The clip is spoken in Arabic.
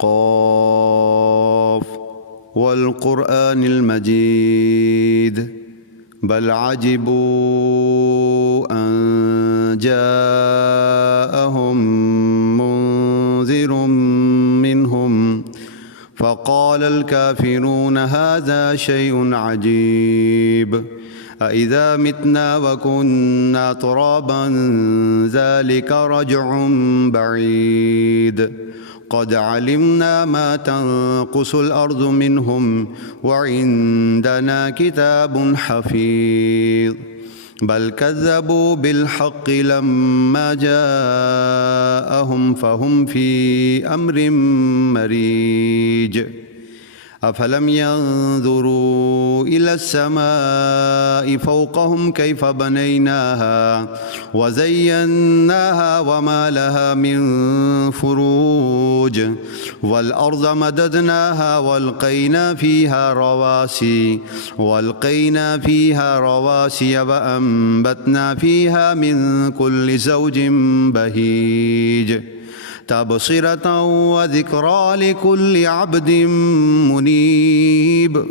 قاف والقرآن المجيد بل عجبوا أن جاءهم منذر منهم فقال الكافرون هذا شيء عجيب أإذا متنا وكنا ترابا ذلك رجع بعيد قد علمنا ما تنقص الأرض منهم وعندنا كتاب حفيظ بل كذبوا بالحق لما جاءهم فهم في أمر مريج أفلم ينظروا إلى السماء فوقهم كيف بنيناها وزيناها وما لها من فروج والأرض مددناها والقينا فيها رواسي وأنبتنا فيها من كل زوج بهيج تبصرة وذكرى لكل عبد منيب